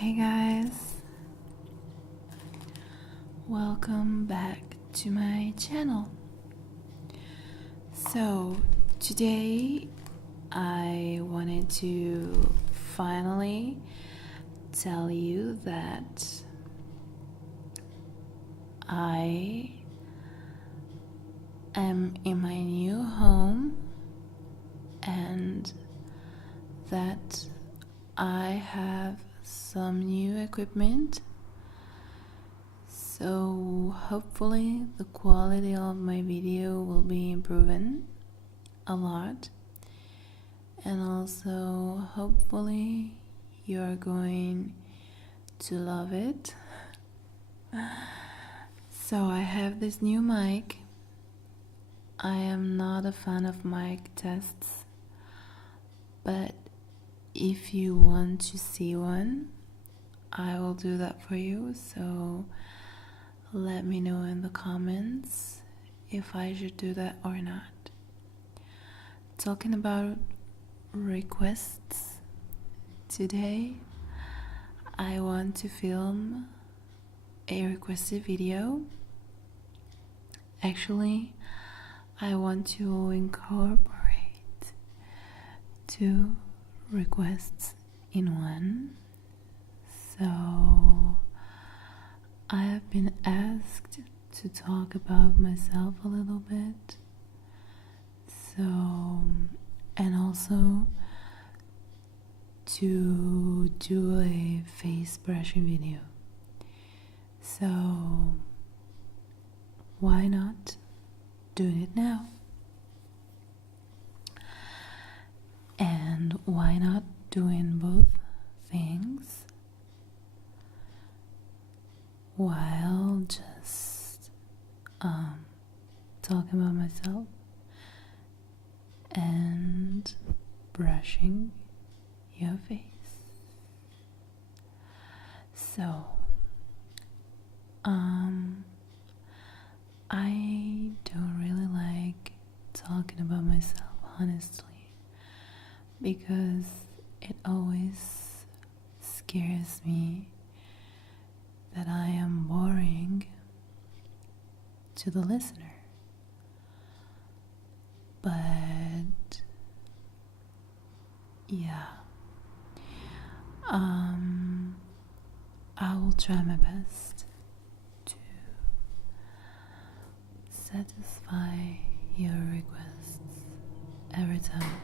Hey guys, welcome back to my channel. So today I wanted to finally tell you that I am in my new home and that I have some new equipment, so hopefully the quality of my video will be improving a lot, and also hopefully you're going to love it. So I have this new mic. I am not a fan of mic tests, but if you want to see one, I will do that for you. So let me know in the comments if I should do that or not. Talking about requests, today I want to film a requested video. Actually, I want to incorporate two requests in one. So I have been asked to talk about myself a little bit, and also to do a face brushing video. So why not doing it now? And why not doing both things while just talking about myself and brushing your face? So I don't really like talking about myself, honestly, because it always scares me that I am boring to the listener. But yeah, I will try my best to satisfy your requests every time.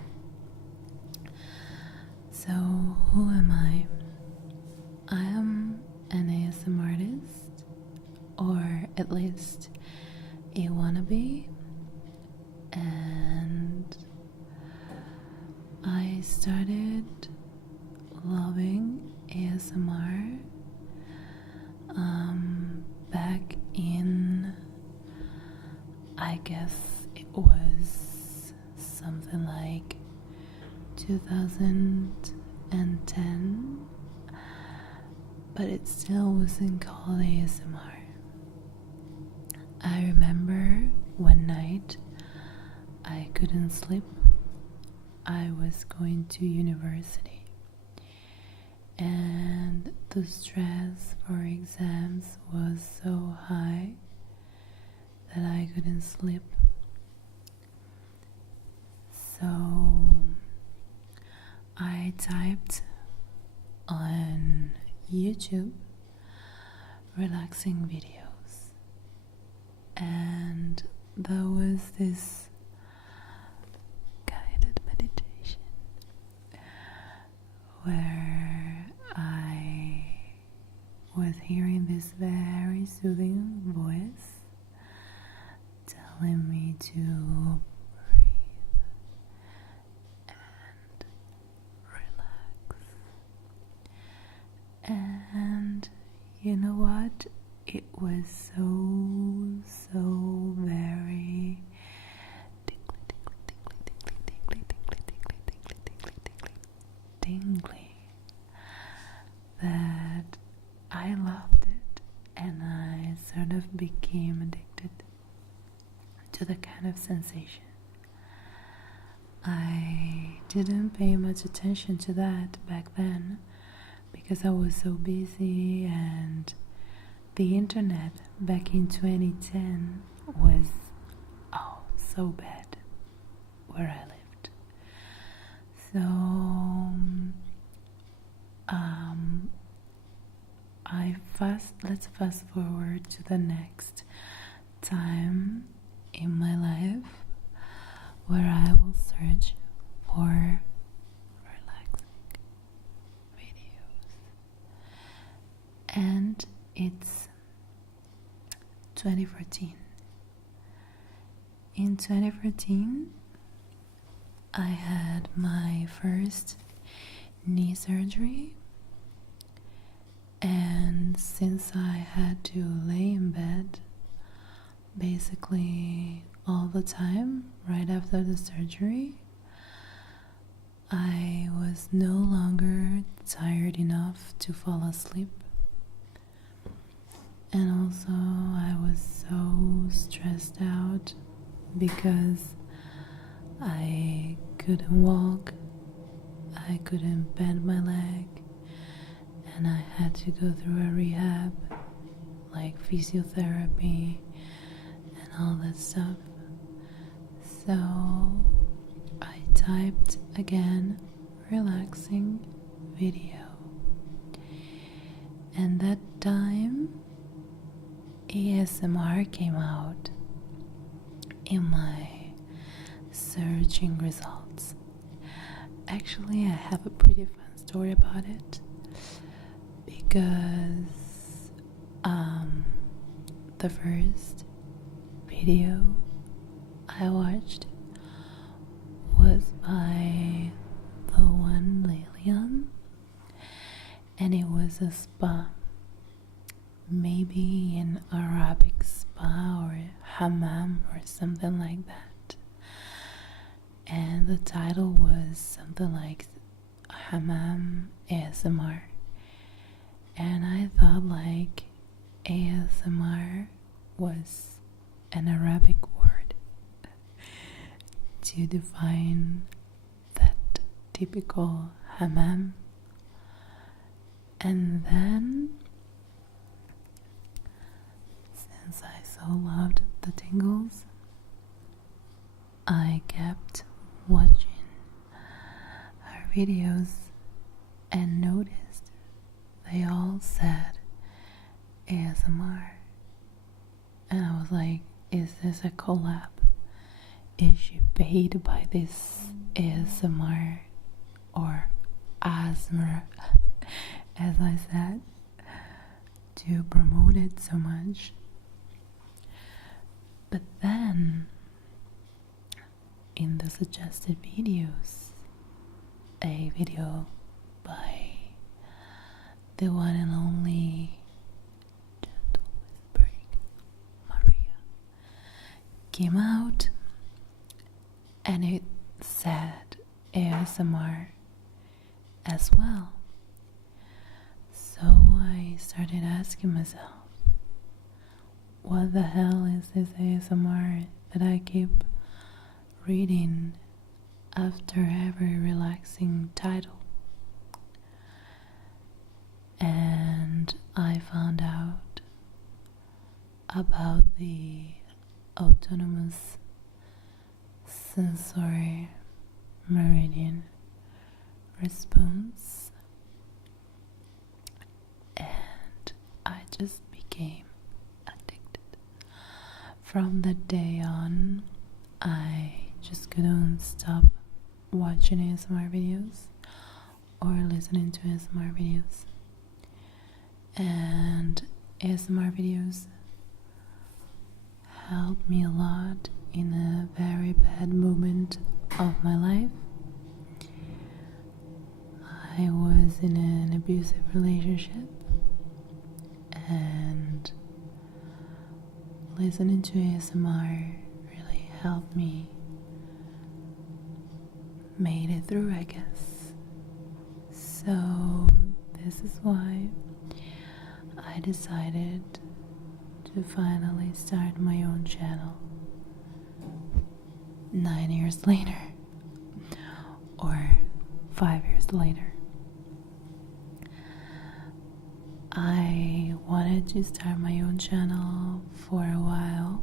So who am I? I am an ASMR artist, or at least a wannabe, and I started loving ASMR back in, I guess it was something like 2010, but it still wasn't called ASMR. I remember one night I couldn't sleep. I was going to university, and the stress for exams was so high that I couldn't sleep. So I typed on YouTube relaxing videos, and there was this guided meditation where I was hearing this very soothing voice telling me to breathe and relax. And you know what? It was so very tingly that I loved it, and I sort of became addicted to the kind of sensation. I didn't pay much attention to that back then because I was so busy, and the internet back in 2010 was so bad where I lived. So let's fast forward to the next time in my life where I will search for relaxing videos, and it's 2014. In 2014, I had my first knee surgery, and since I had to lay in bed basically all the time right after the surgery, I was no longer tired enough to fall asleep. And also I was so stressed out because I couldn't walk, I couldn't bend my leg, and I had to go through a rehab, like physiotherapy and all that stuff. So I typed again relaxing video, and that time ASMR came out in my searching results. Actually, I have a pretty fun story about it, because the first video I watched was by the one Lilian, and it was a spa, maybe an Arabic spa or hammam or something like that, and the title was something like Hammam ASMR, and I thought like ASMR was an Arabic word to define that typical hammam. And then, since I so loved the tingles, I kept watching her videos and noticed they all said ASMR, and I was like, is this a collab? Is she paid by this ASMR or ASMR, as I said, to promote it so much? But then in the suggested videos, a video by the one and only gentle whispering Maria came out, and it said ASMR as well. So I started asking myself, what the hell is this ASMR that I keep reading after every relaxing title? And I found out about the autonomous sensory meridian response, and I just became addicted. From that day on, I just couldn't stop watching ASMR videos or listening to ASMR videos. And ASMR videos helped me a lot in a very bad moment of my life. I was in an abusive relationship, and listening to ASMR really helped me made it through, I guess. So this is why I decided to finally start my own channel 9 years later, or 5 years later. I wanted to start my own channel for a while,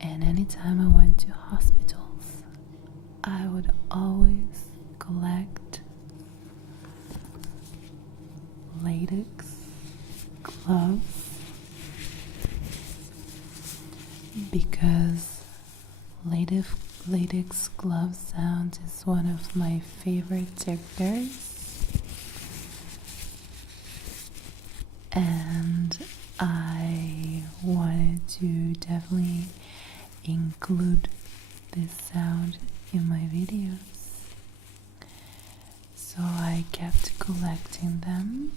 and anytime I went to hospitals, I would always collect latex gloves because latex glove sound is one of my favorite triggers, and I wanted to definitely include this sound in my videos, so I kept collecting them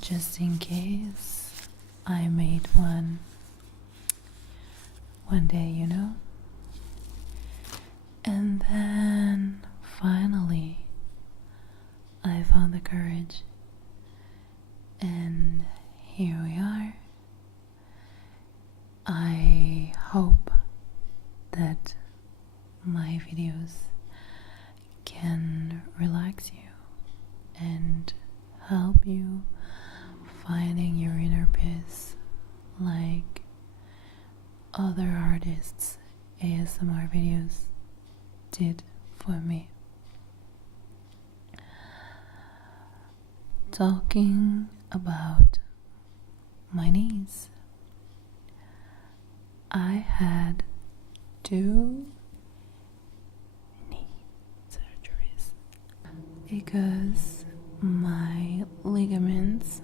just in case I made one day, you know. And then finally I found the courage, and here we are. I hope that my videos can relax you and help you finding your inner peace, like other artists' ASMR videos did for me. Talking about my knees, I had 2 knee surgeries because my ligaments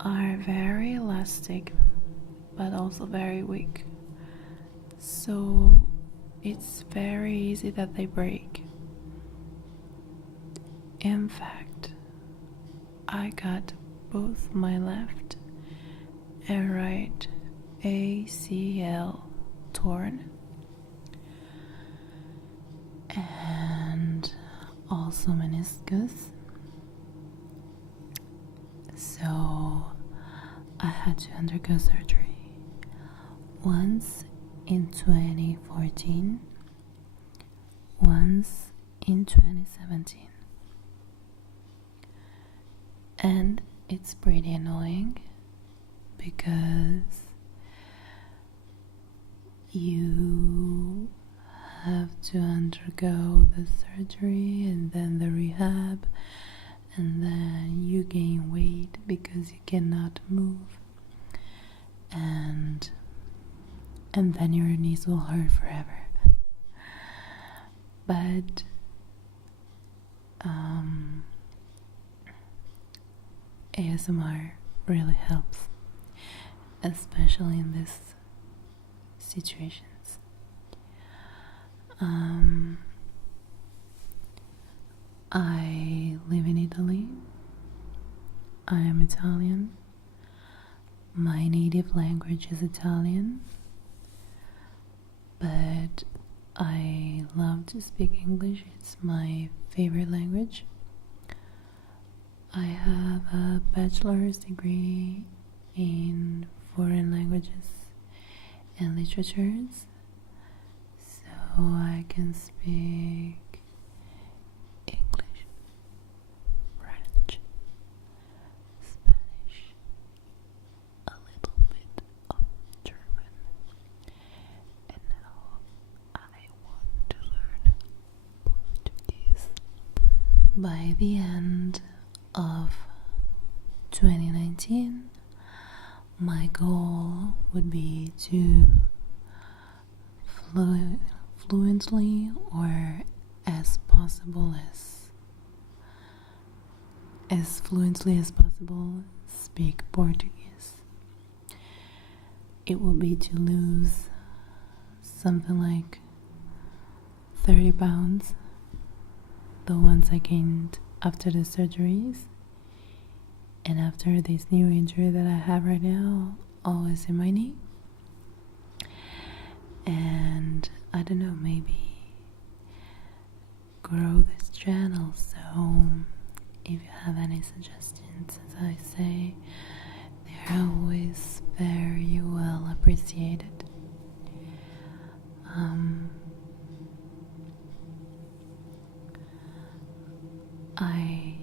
are very elastic but also very weak, so it's very easy that they break. In fact, I got both my left and right ACL torn, and also meniscus, so I had to undergo surgery once in 2014, once in 2017, and it's pretty annoying because you have to undergo the surgery and then the rehab, and then you gain weight because you cannot move, and then your knees will hurt forever. But ASMR really helps, especially in these situations. I live in Italy. I am Italian. My native language is Italian, but I love to speak English. It's my favorite language. I have a bachelor's degree in foreign languages and literatures, so I can speak English, French, Spanish, a little bit of German, and now I want to learn Portuguese. By the end of 2019, my goal would be to fluently, or as fluently as possible, speak Portuguese. It would be to lose something like 30 pounds, the ones I gained after the surgeries and after this new injury that I have right now, always in my knee. And I don't know, maybe grow this channel. So if you have any suggestions, as I say, they're always very well appreciated. I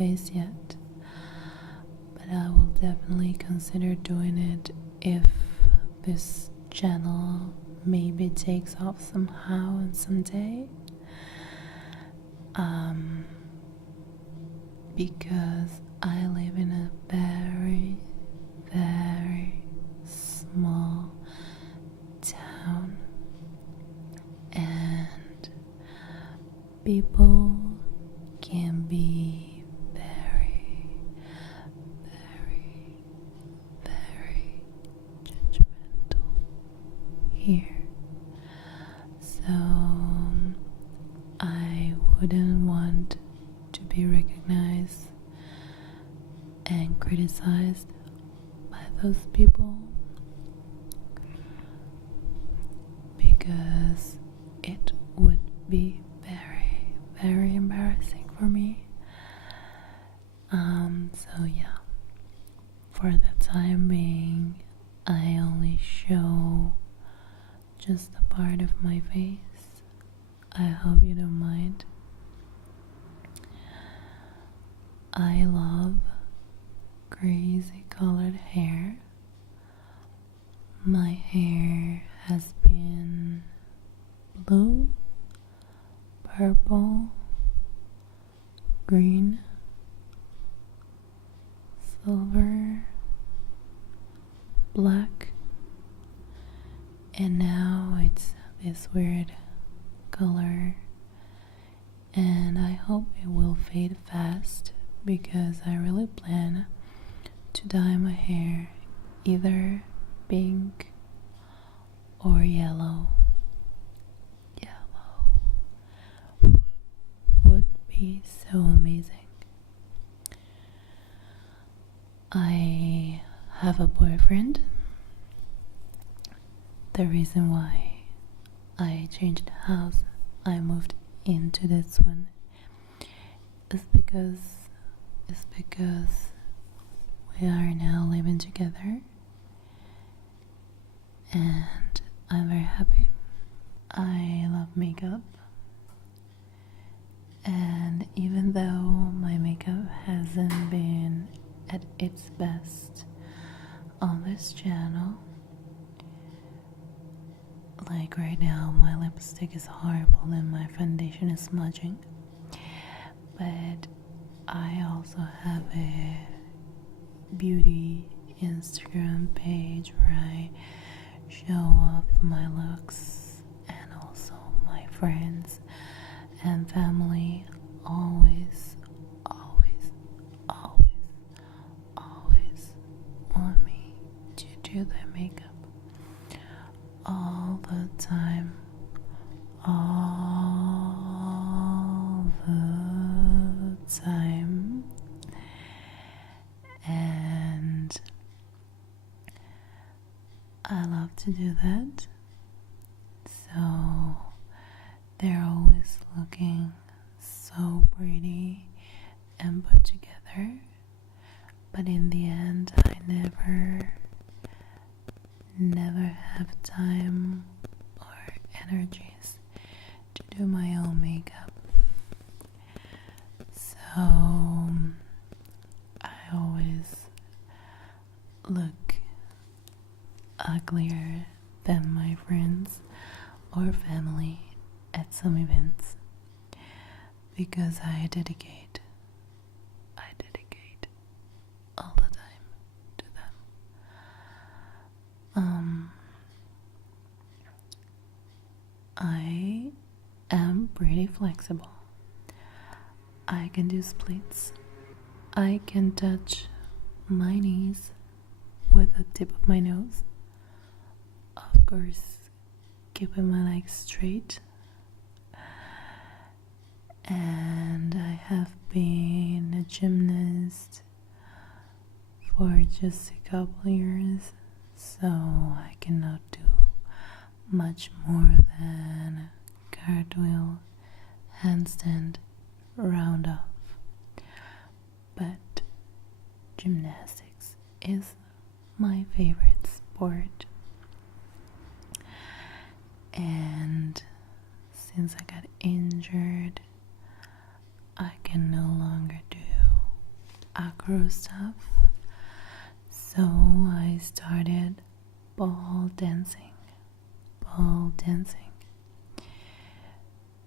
face yet, but I will definitely consider doing it if this channel maybe takes off somehow and someday. Because I live in a very, very small town, and people can be very, very, very judgmental here. So I wouldn't want to be recognized and criticized by those people, because it would be very, very embarrassing for me. So yeah, for the time being, I only show just a part of my face. I hope you don't mind. I love crazy colored hair. My hair has been blue, purple, green, silver, black, and now it's this weird color, and I hope it will fade fast, because I really plan to dye my hair either pink or yellow. Yellow would be so amazing. I have a boyfriend. The reason why I changed house, I moved into this one, is because we are now living together, and I'm very happy. I love makeup, and even though my makeup hasn't been at its best on this channel, like right now my lipstick is horrible and my foundation is smudging, but I also have a beauty Instagram page where I show off my looks, and also my friends and family always want me to do their makeup all the time, and I love to do that. So they're always looking so pretty and put together, but in the end I never have time or energies to do my own makeup. So I always look uglier than my friends or family at some events, because I dedicate all the time to them. I am pretty flexible. I can do splits. I can touch my knees with the tip of my nose. Of course, keeping my legs straight. And I have been a gymnast for just a couple years, so I cannot do much more than cartwheel, handstand, round off. But gymnastics is my favorite sport, and since I got injured, I can no longer do acro stuff. So I started ball dancing.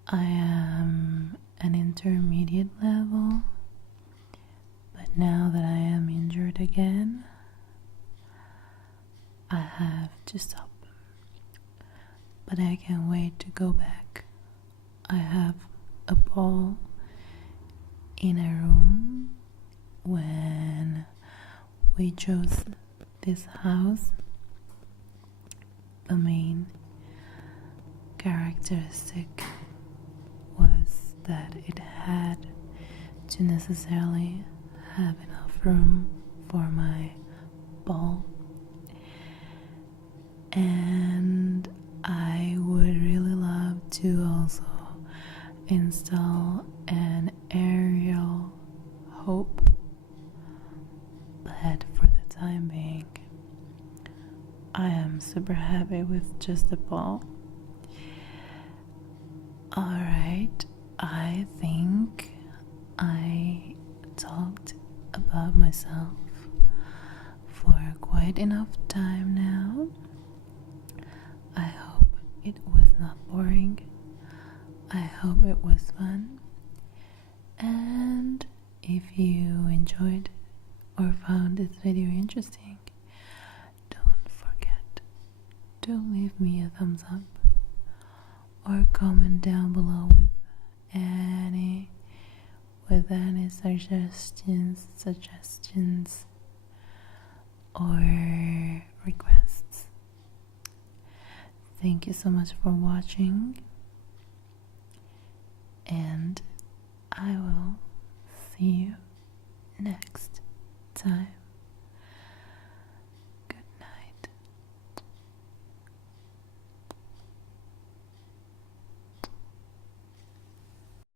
I am an intermediate level, but now that I am injured again, I have to stop. But I can't wait to go back. I have a ball in a room. When we chose this house, the main characteristic was that it had to necessarily have enough room for my ball, and I would really love to also install an aerial hoop, but for the time being I am super happy with just the ball. Alright, I think I talked about myself for quite enough time now. I hope it was not boring. I hope it was fun. And if you enjoyed or found this video interesting, don't forget to leave me a thumbs up or comment down below with any suggestions or requests. Thank you so much for watching, and I will see you next time.